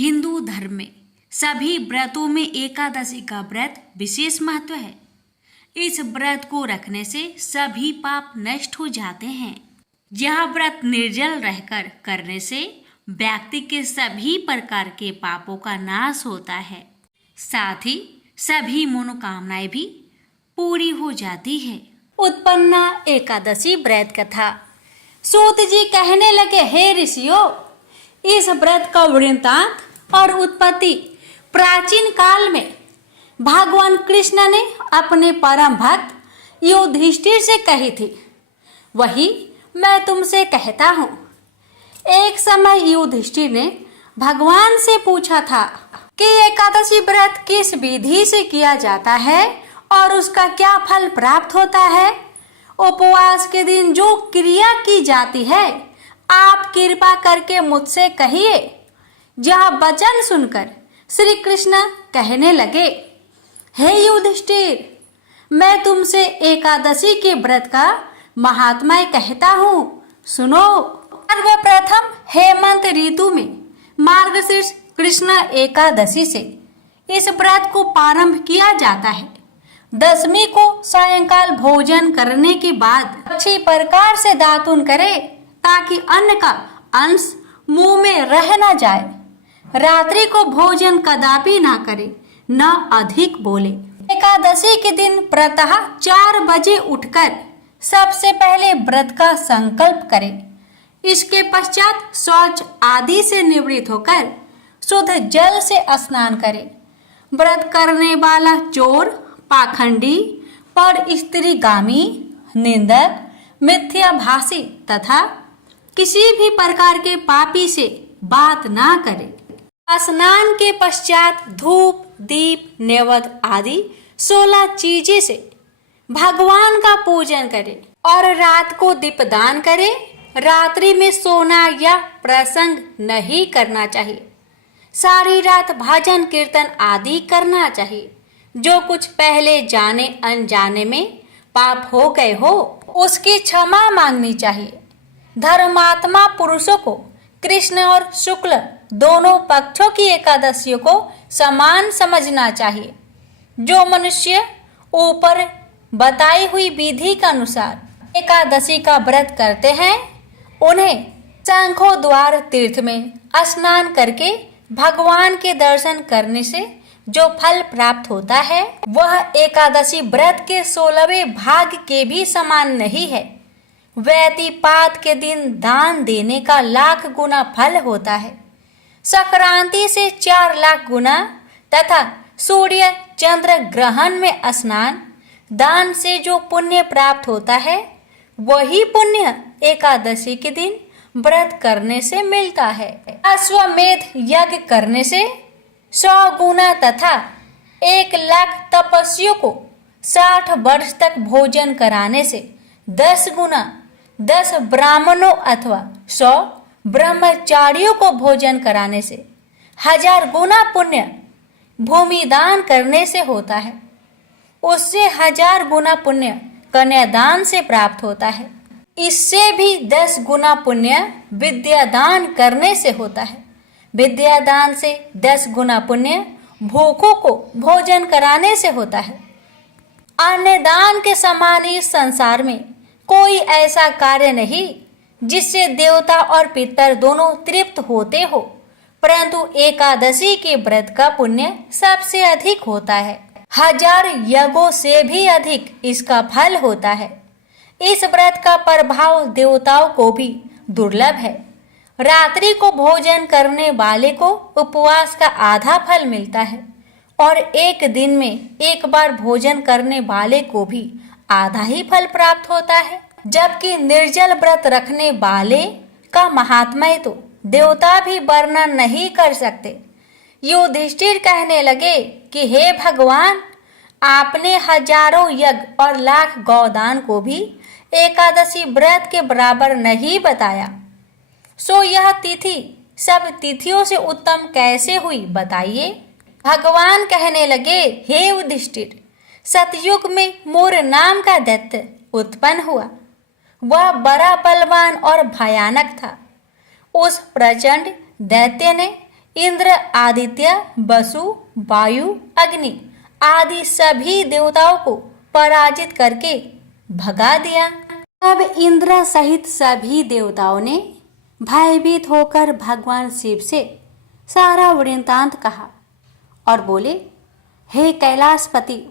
हिंदू धर्म में सभी व्रतों में एकादशी का व्रत विशेष महत्व है। इस व्रत को रखने से सभी पाप नष्ट हो जाते हैं। यह व्रत निर्जल रहकर करने से व्यक्ति के सभी प्रकार के पापों का नाश होता है, साथ ही सभी मनोकामनाएं भी पूरी हो जाती है। उत्पन्ना एकादशी व्रत कथा। सूत जी कहने लगे, हे ऋषियों, इस व्रत का वृत्तांत और उत्पत्ति प्राचीन काल में भगवान कृष्ण ने अपने परम भक्त युधिष्ठिर से कही थी, वही मैं तुमसे कहता हूँ। एक समय युधिष्ठिर ने भगवान से पूछा था कि एकादशी व्रत किस विधि से किया जाता है और उसका क्या फल प्राप्त होता है। उपवास के दिन जो क्रिया की जाती है, आप कृपा करके मुझसे कहिए। यह वचन सुनकर श्री कृष्ण कहने लगे, हे युधिष्ठिर, मैं तुमसे एकादशी के व्रत का महात्म्य कहता हूँ, सुनो। सर्वप्रथम हेमंत ऋतु में मार्गशीर्ष कृष्ण एकादशी से इस व्रत को प्रारंभ किया जाता है। दशमी को सायंकाल भोजन करने के बाद अच्छी प्रकार से दातुन करे ताकि अन्न का अंश मुंह में रह न जाए। रात्रि को भोजन कदापि ना करे, न अधिक बोले। एकादशी के दिन प्रातः 4 बजे उठकर सबसे पहले व्रत का संकल्प करे। इसके पश्चात शौच आदि से निवृत्त होकर शुद्ध जल से स्नान करे। व्रत करने वाला चोर, पाखंडी, पर स्त्रीगामी, निंदक, मिथ्याभाषी तथा किसी भी प्रकार के पापी से बात ना करे। स्नान के पश्चात धूप, दीप, नैवेद्य आदि 16 चीजें से भगवान का पूजन करे और रात को दीपदान करे। रात्रि में सोना या प्रसंग नहीं करना चाहिए। सारी रात भजन कीर्तन आदि करना चाहिए। जो कुछ पहले जाने अनजाने में पाप हो गए हो, उसकी क्षमा मांगनी चाहिए। धर्मात्मा पुरुषों को कृष्ण और शुक्ल दोनों पक्षों की एकादशियों को समान समझना चाहिए। जो मनुष्य ऊपर बताई हुई विधि के अनुसार एकादशी का व्रत करते हैं, उन्हें शंखो द्वार तीर्थ में स्नान करके भगवान के दर्शन करने से जो फल प्राप्त होता है, वह एकादशी व्रत के 16वें भाग के भी समान नहीं है। व्यतिपात के दिन दान देने का 1,00,000 गुना फल होता है। संक्रांति से 4 लाख गुना तथा सूर्य चंद्र ग्रहण में स्नान दान से जो पुण्य प्राप्त होता है, वही पुण्य एकादशी के दिन व्रत करने से मिलता है। अश्वमेध यज्ञ करने से 100 गुना तथा 1,00,000 तपस्वियों को 60 वर्ष तक भोजन कराने से 10 गुना, 10 ब्राह्मणों अथवा 100 ब्रह्मचारियों को भोजन कराने से 1000 गुना पुण्य भूमि दान करने से होता है। उससे 1000 गुना पुण्य कन्यादान से प्राप्त होता है। इससे भी 10 गुना पुण्य विद्यादान करने से होता है। विद्यादान से 10 गुना पुण्य भूखों को भोजन कराने से होता है। अन्नदान के समान इस संसार में कोई ऐसा कार्य नहीं जिससे देवता और पितर दोनों तृप्त होते हो, परंतु एकादशी के व्रत का पुण्य सबसे अधिक होता है। 1000 यज्ञों से भी अधिक इसका फल होता है। इस व्रत का प्रभाव देवताओं को भी दुर्लभ है। रात्रि को भोजन करने वाले को उपवास का आधा फल मिलता है और एक दिन में एक बार भोजन करने वाले को भी आधा ही फल प्राप्त होता है। जबकि निर्जल व्रत रखने वाले का महात्म्य तो देवता भी वर्णन नहीं कर सकते। युधिष्ठिर कहने लगे कि हे भगवान, आपने हजारों यज्ञ और लाख गौदान को भी एकादशी व्रत के बराबर नहीं बताया, सो यह तिथि सब तिथियों से उत्तम कैसे हुई, बताइए। भगवान कहने लगे, हे युधिष्ठिर, सतयुग में मूर नाम का दैत्य उत्पन्न हुआ। वह बड़ा बलवान और भयानक था। उस प्रचंड दैत्य ने इंद्र, आदित्य, वसु, वायु, अग्नि आदि सभी देवताओं को पराजित करके भगा दिया। अब इंद्र सहित सभी देवताओं ने भयभीत होकर भगवान शिव से सारा वृत्तांत कहा और बोले, हे कैलाशपति,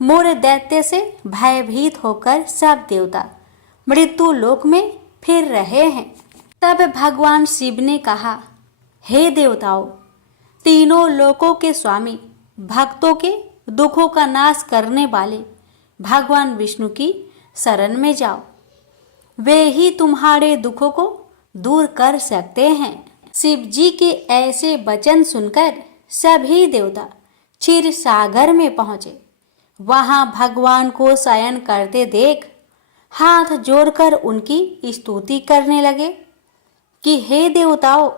मूर दैत्य से भयभीत होकर सब देवता मृत्यु लोक में फिर रहे हैं। तब भगवान शिव ने कहा, हे देवताओं, तीनों लोकों के स्वामी, भक्तों के दुखों का नाश करने वाले भगवान विष्णु की शरण में जाओ, वे ही तुम्हारे दुखों को दूर कर सकते हैं। शिव जी के ऐसे वचन सुनकर सभी देवता क्षीर सागर में पहुंचे। वहां भगवान को शयन करते देख हाथ जोड़कर उनकी स्तुति करने लगे कि हे देवताओं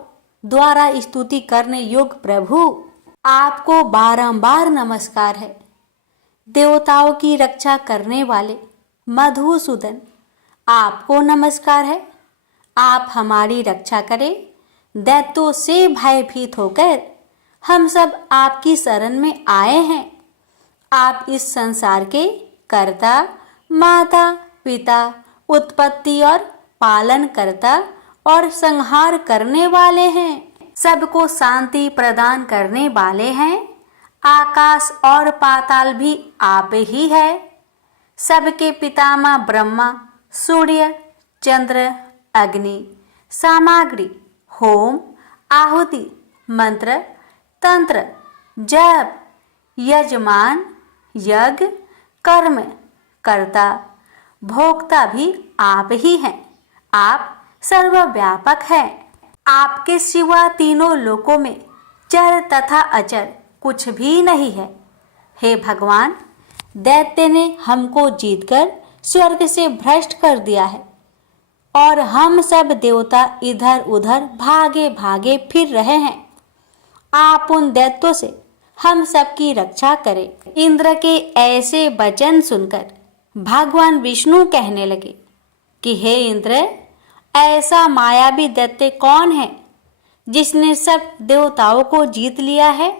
द्वारा स्तुति करने योग्य प्रभु, आपको बारंबार नमस्कार है। देवताओं की रक्षा करने वाले मधुसूदन, आपको नमस्कार है। आप हमारी रक्षा करें। दैत्यों से भयभीत होकर हम सब आपकी शरण में आए हैं। आप इस संसार के कर्ता, माता, पिता, उत्पत्ति और पालन करता और संहार करने वाले हैं। सबको शांति प्रदान करने वाले हैं। आकाश और पाताल भी आप ही है। सबके पितामह ब्रह्मा, सूर्य, चंद्र, अग्नि, सामग्री, होम, आहुति, मंत्र, तंत्र, जप, यजमान, यज्ञ, कर्म, कर्ता, भोक्ता भी आप ही हैं। आप सर्वव्यापक हैं। आपके सिवा तीनों लोकों में चर तथा अचर कुछ भी नहीं है। हे भगवान, दैत्य ने हमको जीतकर स्वर्ग से भ्रष्ट कर दिया है और हम सब देवता इधर उधर भागे भागे फिर रहे हैं। आप उन दैत्यों से हम सबकी रक्षा करें। इंद्र के ऐसे वचन सुनकर भगवान विष्णु कहने लगे कि हे इंद्र, ऐसा मायावी दैत्य कौन है जिसने सब देवताओं को जीत लिया है?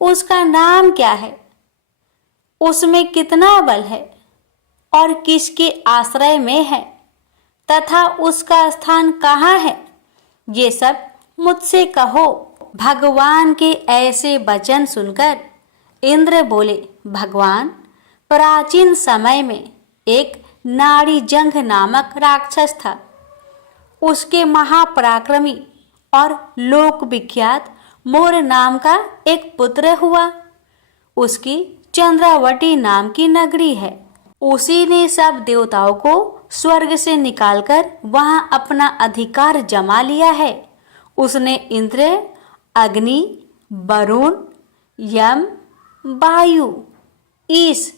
उसका नाम क्या है? उसमें कितना बल है और किसके आश्रय में है तथा उसका स्थान कहाँ है? ये सब मुझसे कहो। भगवान के ऐसे वचन सुनकर इंद्र बोले, भगवान, प्राचीन समय में एक नाड़ी जंघ नामक राक्षस था। उसके महापराक्रमी और लोक विख्यात मोर नाम का एक पुत्र हुआ। उसकी चंद्रावती नाम की नगरी है। उसी ने सब देवताओं को स्वर्ग से निकालकर वहां अपना अधिकार जमा लिया है। उसने इंद्र, अग्नि, वरुण, यम, वायु, ईश,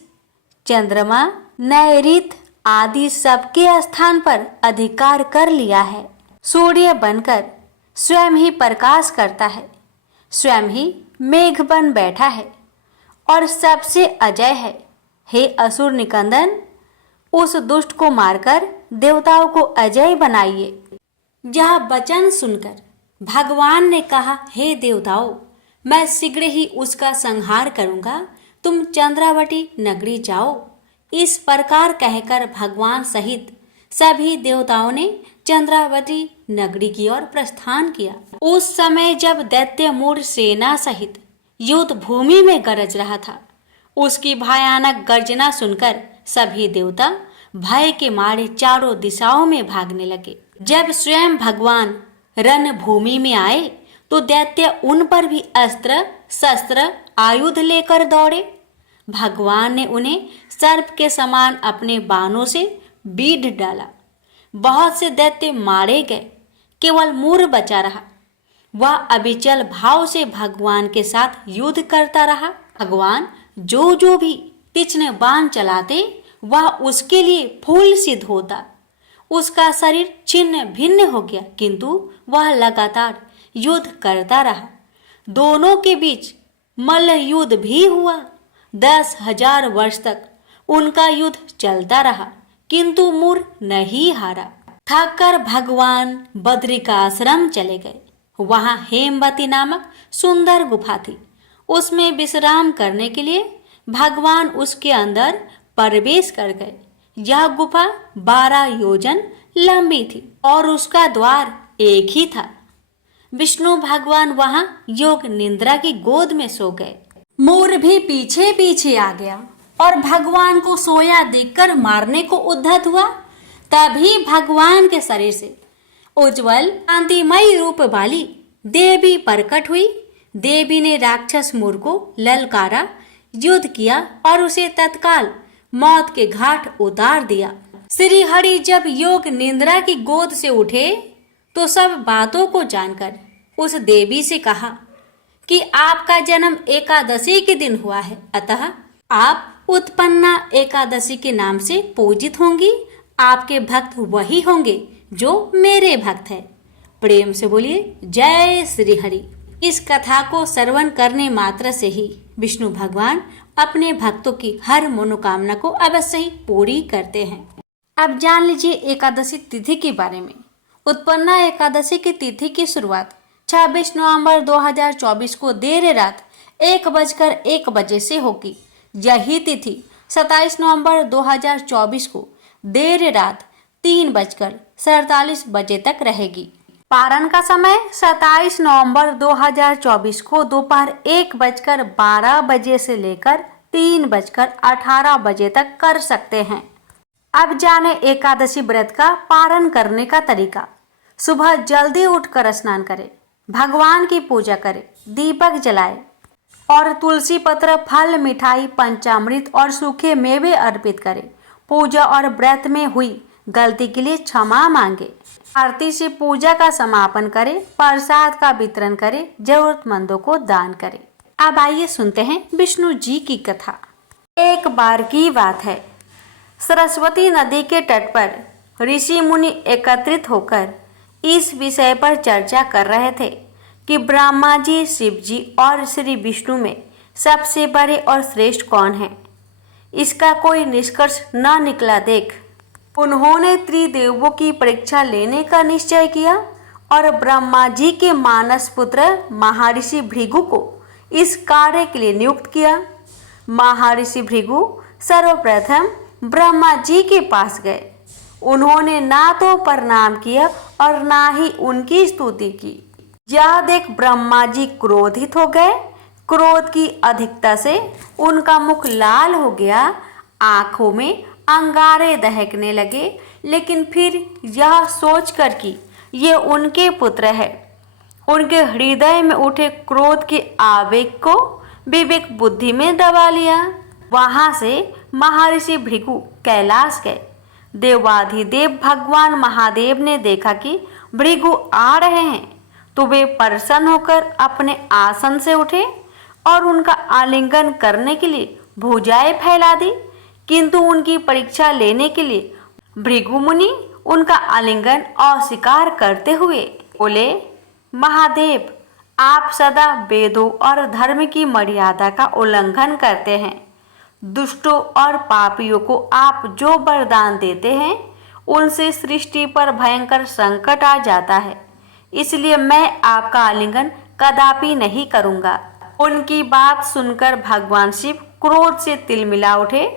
चंद्रमा, नैऋत आदि सबके स्थान पर अधिकार कर लिया है। सूर्य बनकर स्वयं ही प्रकाश करता है, स्वयं ही मेघ बन बैठा है और सबसे अजय है। हे असुर निकंदन, उस दुष्ट को मारकर देवताओं को अजय बनाइए। यह वचन सुनकर भगवान ने कहा, हे देवताओं, मैं शीघ्र ही उसका संहार करूंगा। तुम चंद्रावती नगरी जाओ। इस प्रकार कहकर भगवान सहित सभी देवताओं ने चंद्रावती नगरी की ओर प्रस्थान किया। उस समय जब दैत्य मूढ़ सेना सहित युद्ध भूमि में गरज रहा था, उसकी भयानक गर्जना सुनकर सभी देवता भय के मारे चारों दिशाओं में भागने लगे। जब स्वयं भगवान रणभूमि में आए तो दैत्य उन पर भी अस्त्र शस्त्र आयुध लेकर दौड़े। भगवान ने उन्हें सर्प के समान अपने बाणों से बीढ़ डाला। बहुत से दैत्य मारे गए, केवल मूढ़ बचा रहा। वह अविचल भाव से भगवान के साथ युद्ध करता रहा। भगवान जो भी तीक्ष्ण बाण चलाते वह उसके लिए फूल सिद्ध होता। उसका शरीर छिन्न भिन्न हो गया, किंतु वह लगातार युद्ध करता रहा। दोनों के बीच मल्ल युद्ध भी हुआ। 10,000 वर्ष तक उनका युद्ध चलता रहा, किंतु मूढ़ नहीं हारा। थक कर भगवान बद्रिकाश्रम चले गए। वहां हेमवती नामक सुंदर गुफा थी। उसमें विश्राम करने के लिए भगवान उसके अंदर प्रवेश कर गए। यह गुफा 12 योजन लंबी थी और उसका द्वार एक ही था। विष्णु भगवान वहां योग निद्रा की गोद में सो गए। मोर भी पीछे पीछे आ गया और भगवान को सोया देखकर मारने को उद्धत हुआ। तभी भगवान के शरीर से उज्जवल कांतिमयी रूप वाली देवी प्रकट हुई। देवी ने राक्षस मोर को ललकारा, युद्ध किया और उसे तत्काल मौत के घाट उतार दिया। श्री हरि जब योग निद्रा की गोद से उठे तो सब बातों को जानकर उस देवी से कहा कि आपका जन्म एकादशी के दिन हुआ है, अतः आप उत्पन्ना एकादशी के नाम से पूजित होंगी। आपके भक्त वही होंगे जो मेरे भक्त है। प्रेम से बोलिए जय श्री हरि। इस कथा को श्रवण करने मात्र से ही विष्णु भगवान अपने भक्तों की हर मनोकामना को अवश्य ही पूरी करते हैं। अब जान लीजिए एकादशी तिथि के बारे में। उत्पन्ना एकादशी की तिथि की शुरुआत 26 नवंबर 2024 को देर रात 1:01 से होगी। यही तिथि 27 नवंबर 2024 को देर रात 3:47 तक रहेगी। पारण का समय 27 नवंबर 2024 को दोपहर 1:12 से लेकर 3:18 तक कर सकते हैं। अब जाने एकादशी व्रत का पारण करने का तरीका। सुबह जल्दी उठकर स्नान करें, भगवान की पूजा करें, दीपक जलाएं और तुलसी पत्र, फल, मिठाई, पंचामृत और सूखे मेवे अर्पित करें। पूजा और व्रत में हुई गलती के लिए क्षमा मांगे। आरती से पूजा का समापन करें, प्रसाद का वितरण करें, जरूरतमंदों को दान करें। अब आइए सुनते हैं विष्णु जी की कथा। एक बार की बात है, सरस्वती नदी के तट पर ऋषि मुनि एकत्रित होकर इस विषय पर चर्चा कर रहे थे कि ब्रह्मा जी, शिव जी और श्री विष्णु में सबसे बड़े और श्रेष्ठ कौन है। इसका कोई निष्कर्ष न निकला देख उन्होंने त्रिदेवों की परीक्षा लेने का निश्चय किया और ब्रह्मा जी के मानस पुत्र महर्षि भृगु को इस कार्य के लिए नियुक्त किया। महर्षि भृगु सर्वप्रथम ब्रह्मा जी के पास गए। उन्होंने ना तो प्रणाम किया और ना ही उनकी स्तुति की। यह देख ब्रह्मा जी क्रोधित हो गए। क्रोध की अधिकता से उनका मुख लाल हो गया, आंखों में अंगारे दहकने लगे। लेकिन फिर यह सोचकर कि ये उनके पुत्र है, उनके हृदय में उठे क्रोध के आवेग को विवेक बुद्धि में दबा लिया। वहां से महर्षि भृगु कैलाश गए। देवाधिदेव भगवान महादेव ने देखा कि भृगु आ रहे हैं तो वे प्रसन्न होकर अपने आसन से उठे और उनका आलिंगन करने के लिए भुजाएं फैला दी। किंतु उनकी परीक्षा लेने के लिए भृगु मुनि उनका आलिंगन अस्वीकार करते हुए बोले, महादेव, आप सदा वेदों और धर्म की मर्यादा का उल्लंघन करते हैं। दुष्टों और पापियों को आप जो वरदान देते हैं उनसे सृष्टि पर भयंकर संकट आ जाता है, इसलिए मैं आपका आलिंगन कदापि नहीं करूंगा। उनकी बात सुनकर भगवान शिव क्रोध से तिलमिला उठे।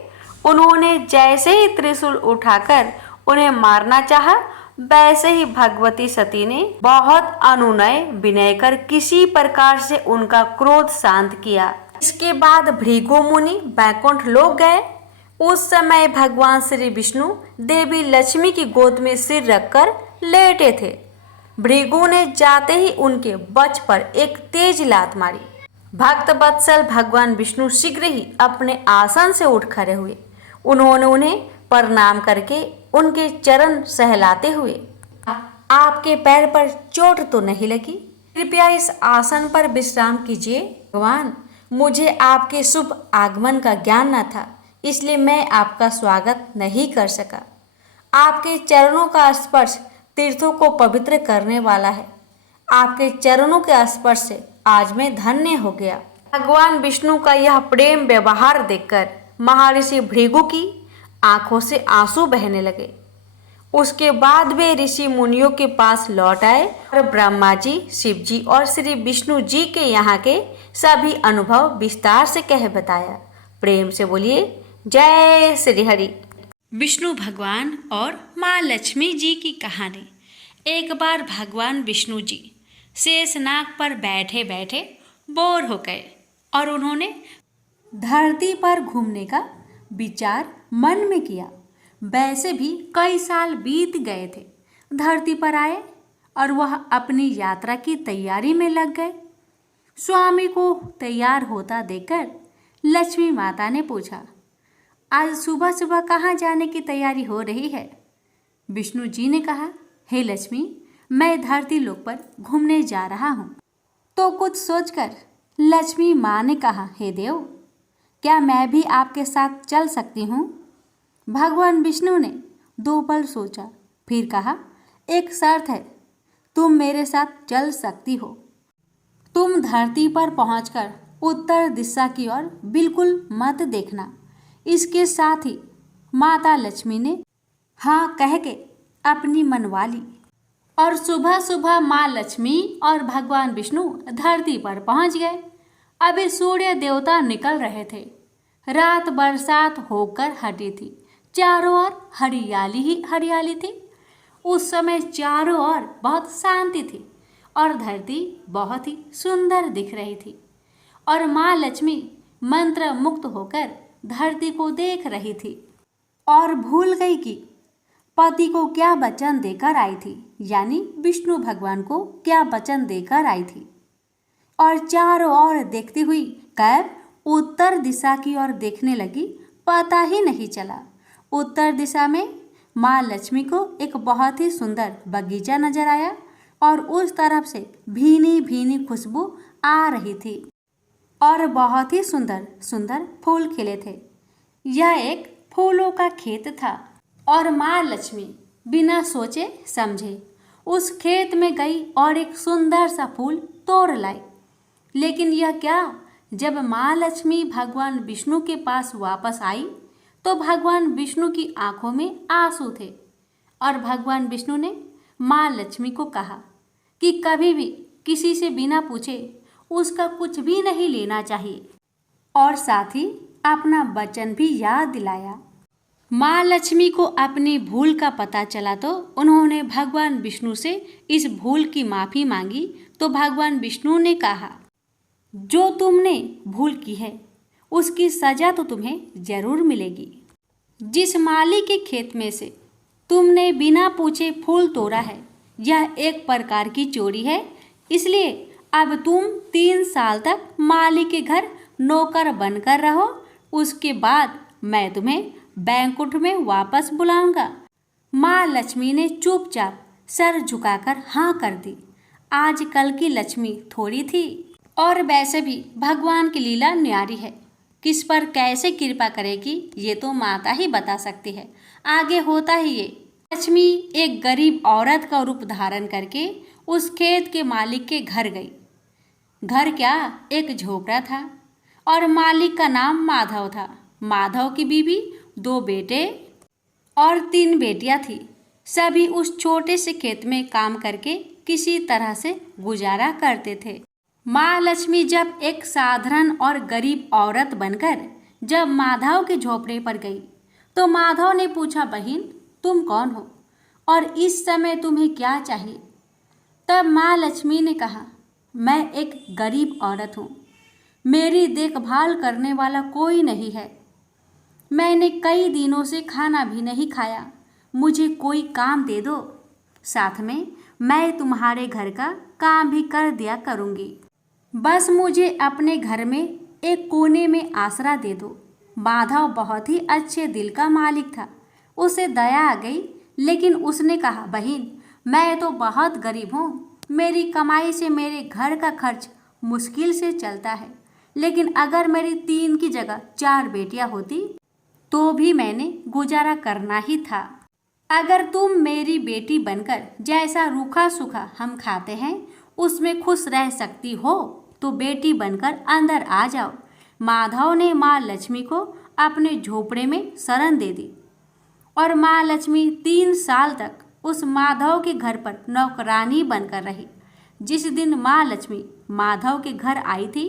उन्होंने जैसे ही त्रिशूल उठाकर उन्हें मारना चाहा, वैसे ही भगवती सती ने बहुत अनुनय विनय कर किसी प्रकार से उनका क्रोध शांत किया। इसके बाद भृगु मुनि बैकुंठ लोक गए। उस समय भगवान श्री विष्णु देवी लक्ष्मी की गोद में सिर रखकर लेटे थे। भृगु ने जाते ही उनके वक्ष पर एक तेज लात मारी। भक्त वत्सल भगवान विष्णु शीघ्र ही अपने आसन से उठ खड़े हुए। उन्होंने उन्हें प्रणाम करके उनके चरण सहलाते हुए, आपके पैर पर चोट तो नहीं लगी? कृपया इस आसन पर विश्राम कीजिए। भगवान, मुझे आपके शुभ आगमन का ज्ञान न था, इसलिए मैं आपका स्वागत नहीं कर सका। आपके चरणों का स्पर्श तीर्थों को पवित्र करने वाला है। आपके चरणों के स्पर्श से आज मैं धन्य हो गया। भगवान विष्णु का यह प्रेम व्यवहार देखकर महर्षि भृगु की आंखों से आंसू बहने लगे। उसके बाद वे ऋषि मुनियों के पास लौट आए और ब्रह्मा जी, शिव जी और श्री विष्णु जी के यहाँ के सभी अनुभव विस्तार से कह बताया। प्रेम से बोलिए जय श्री हरि। विष्णु भगवान और माँ लक्ष्मी जी की कहानी। एक बार भगवान विष्णु जी शेषनाग पर बैठे बैठे बोर हो गए और उन्होंने धरती पर घूमने का विचार मन में किया। वैसे भी कई साल बीत गए थे। धरती पर आए और वह अपनी यात्रा की तैयारी में लग गए। स्वामी को तैयार होता देखकर लक्ष्मी माता ने पूछा, आज सुबह सुबह कहाँ जाने की तैयारी हो रही है? विष्णु जी ने कहा, हे लक्ष्मी, मैं धरती लोक पर घूमने जा रहा हूँ। तो कुछ सोचकर लक्ष्मी माँ ने कहा, हे देव, क्या मैं भी आपके साथ चल सकती हूँ? भगवान विष्णु ने 2 पल सोचा, फिर कहा, एक शर्त है, तुम मेरे साथ चल सकती हो। तुम धरती पर पहुंचकर उत्तर दिशा की ओर बिल्कुल मत देखना। इसके साथ ही माता लक्ष्मी ने हाँ कह के अपनी मनवा ली और सुबह सुबह माँ लक्ष्मी और भगवान विष्णु धरती पर पहुंच गए। अभी सूर्य देवता निकल रहे थे। रात बरसात होकर हटी थी। चारों ओर हरियाली ही हरियाली थी। उस समय चारों ओर बहुत शांति थी और धरती बहुत ही सुंदर दिख रही थी और माँ लक्ष्मी मंत्र मुक्त होकर धरती को देख रही थी और भूल गई कि पति को क्या वचन देकर आई थी, यानी विष्णु भगवान को क्या वचन देकर आई थी। और चारों ओर देखती हुई कैब उत्तर दिशा की ओर देखने लगी। पता ही नहीं चला। उत्तर दिशा में माँ लक्ष्मी को एक बहुत ही सुंदर बगीचा नजर आया और उस तरफ से भीनी भीनी खुशबू आ रही थी और बहुत ही सुंदर सुंदर फूल खिले थे। यह एक फूलों का खेत था और माँ लक्ष्मी बिना सोचे समझे उस खेत में गई और एक सुंदर सा फूल तोड़ लाई। लेकिन यह क्या, जब माँ लक्ष्मी भगवान विष्णु के पास वापस आई तो भगवान विष्णु की आंखों में आंसू थे और भगवान विष्णु ने माँ लक्ष्मी को कहा कि कभी भी किसी से बिना पूछे उसका कुछ भी नहीं लेना चाहिए और साथ ही अपना वचन भी याद दिलाया। माँ लक्ष्मी को अपनी भूल का पता चला तो उन्होंने भगवान विष्णु से इस भूल की माफ़ी मांगी। तो भगवान विष्णु ने कहा, जो तुमने भूल की है उसकी सजा तो तुम्हें जरूर मिलेगी। जिस माली के खेत में से तुमने बिना पूछे फूल तोड़ा है, यह एक प्रकार की चोरी है। इसलिए अब तुम 3 साल तक माली के घर नौकर बनकर रहो। उसके बाद मैं तुम्हें बैंकुट में वापस बुलाऊंगा। माँ लक्ष्मी ने चुपचाप सर झुकाकर हाँ कर दी। आजकल की लक्ष्मी थोड़ी थी और वैसे भी भगवान की लीला न्यारी है। किस पर कैसे कृपा करेगी ये तो माता ही बता सकती है। आगे होता ही ये, लक्ष्मी एक गरीब औरत का रूप धारण करके उस खेत के मालिक के घर गई। घर क्या, एक झोपड़ा था और मालिक का नाम माधव था। माधव की बीवी, 2 बेटे और 3 बेटियां थी। सभी उस छोटे से खेत में काम करके किसी तरह से गुजारा करते थे। माँ लक्ष्मी जब एक साधारण और गरीब औरत बनकर जब माधव के झोपड़े पर गई तो माधव ने पूछा, बहन तुम कौन हो और इस समय तुम्हें क्या चाहिए? तब माँ लक्ष्मी ने कहा, मैं एक गरीब औरत हूँ, मेरी देखभाल करने वाला कोई नहीं है। मैंने कई दिनों से खाना भी नहीं खाया, मुझे कोई काम दे दो, साथ में मैं तुम्हारे घर का काम भी कर दिया करूँगी। बस मुझे अपने घर में एक कोने में आसरा दे दो। माधव बहुत ही अच्छे दिल का मालिक था। उसे दया आ गई, लेकिन उसने कहा, बहन मैं तो बहुत गरीब हूँ, मेरी कमाई से मेरे घर का खर्च मुश्किल से चलता है। लेकिन अगर मेरी 3 की जगह 4 बेटियाँ होती तो भी मैंने गुजारा करना ही था। अगर तुम मेरी बेटी बनकर जैसा रूखा सूखा हम खाते हैं उसमें खुश रह सकती हो तो बेटी बनकर अंदर आ जाओ। माधव ने माँ लक्ष्मी को अपने झोपड़े में शरण दे दी। और माँ लक्ष्मी 3 साल तक उस माधव के घर पर नौकरानी बनकर रही। जिस दिन माँ लक्ष्मी माधव के घर आई थी,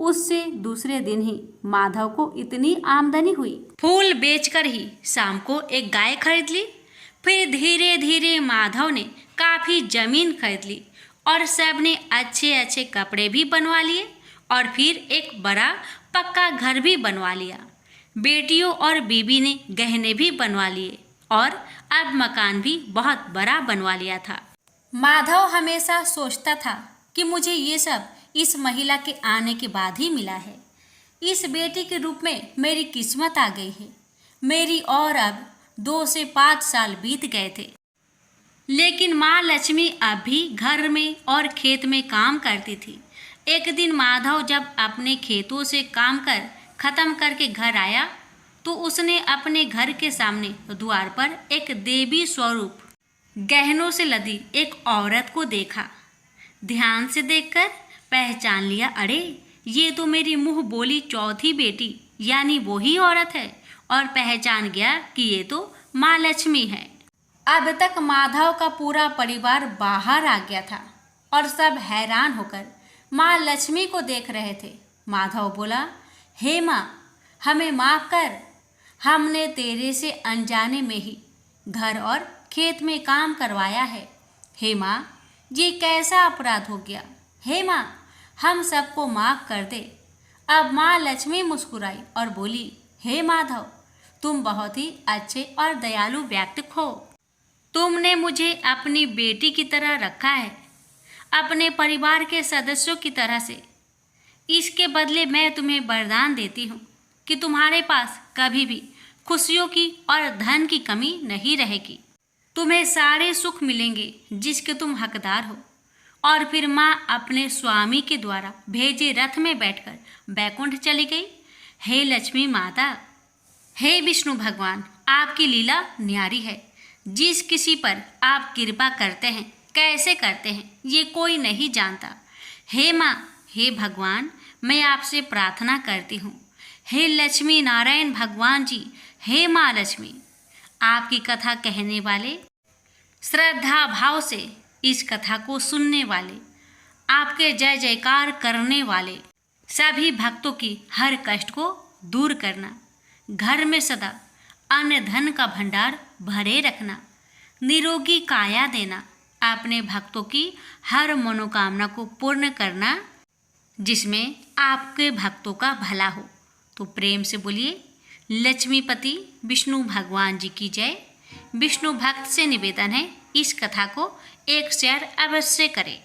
उससे दूसरे दिन ही माधव को इतनी आमदनी हुई, फूल बेचकर ही शाम को एक गाय खरीद ली। फिर धीरे धीरे माधव ने काफ़ी जमीन खरीद ली और सबने अच्छे अच्छे कपड़े भी बनवा लिए और फिर एक बड़ा पक्का घर भी बनवा लिया। बेटियों और बीबी ने गहने भी बनवा लिए और अब मकान भी बहुत बड़ा बनवा लिया था। माधव हमेशा सोचता था कि मुझे ये सब इस महिला के आने के बाद ही मिला है। इस बेटी के रूप में मेरी किस्मत आ गई है मेरी, और अब 2 से 5 साल बीत गए थे। लेकिन माँ लक्ष्मी अब भी घर में और खेत में काम करती थी। एक दिन माधव जब अपने खेतों से काम कर खत्म करके घर आया तो उसने अपने घर के सामने द्वार पर एक देवी स्वरूप गहनों से लदी एक औरत को देखा। ध्यान से देखकर पहचान लिया, अरे ये तो मेरी मुंह बोली चौथी बेटी यानी वही औरत है, और पहचान गया कि ये तो माँ लक्ष्मी है। अब तक माधव का पूरा परिवार बाहर आ गया था और सब हैरान होकर माँ लक्ष्मी को देख रहे थे। माधव बोला, हे माँ, हमें माफ़ कर, हमने तेरे से अनजाने में ही घर और खेत में काम करवाया है। हे माँ, ये कैसा अपराध हो गया। हे माँ, हम सबको माफ़ कर दे। अब माँ लक्ष्मी मुस्कुराई और बोली, हे माधव, तुम बहुत ही अच्छे और दयालु व्यक्ति हो। तुमने मुझे अपनी बेटी की तरह रखा है, अपने परिवार के सदस्यों की तरह से। इसके बदले मैं तुम्हें वरदान देती हूँ कि तुम्हारे पास कभी भी खुशियों की और धन की कमी नहीं रहेगी। तुम्हें सारे सुख मिलेंगे जिसके तुम हकदार हो। और फिर माँ अपने स्वामी के द्वारा भेजे रथ में बैठकर बैकुंठ चली गई। हे लक्ष्मी माता, हे विष्णु भगवान, आपकी लीला न्यारी है। जिस किसी पर आप कृपा करते हैं, कैसे करते हैं, ये कोई नहीं जानता। हे माँ, हे भगवान, मैं आपसे प्रार्थना करती हूँ। हे लक्ष्मी नारायण भगवान जी, हे माँ लक्ष्मी, आपकी कथा कहने वाले, श्रद्धा भाव से इस कथा को सुनने वाले, आपके जय जयकार करने वाले सभी भक्तों की हर कष्ट को दूर करना, घर में सदा अन्न धन का भंडार भरे रखना, निरोगी काया देना, अपने भक्तों की हर मनोकामना को पूर्ण करना जिसमें आपके भक्तों का भला हो। तो प्रेम से बोलिए, लक्ष्मीपति विष्णु भगवान जी की जय। विष्णु भक्त से निवेदन है, इस कथा को एक शेयर अवश्य करें।